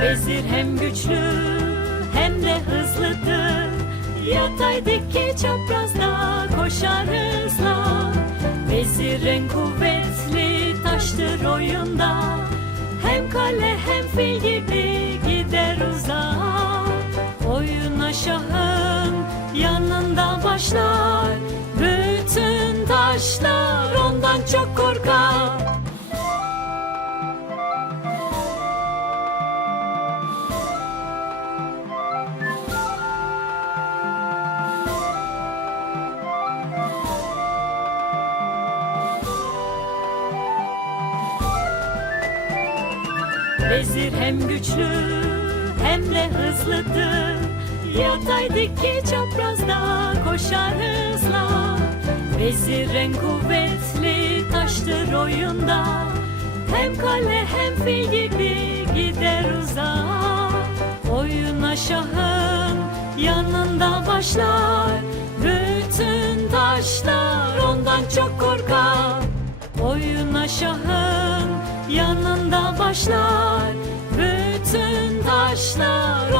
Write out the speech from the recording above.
Vezir hem güçlü hem de hızlıdır. Yatay dikey çaprazda koşar hızla Vezir en kuvvetli taştır oyunda. Hem kale hem fil gibi gider uzağa. Oyuna şahın yanında başlar Vezir hem güçlü hem de hızlıdır. Yatay dikey çaprazda koşar hızla. Vezir en kuvvetli taştır oyunda. Hem kale hem fil gibi gider uzağa. Oyuna şahın yanında başlar. Bütün taşlar ondan çok korkar. Oyuna şahın yanında başlar Bütün taşlar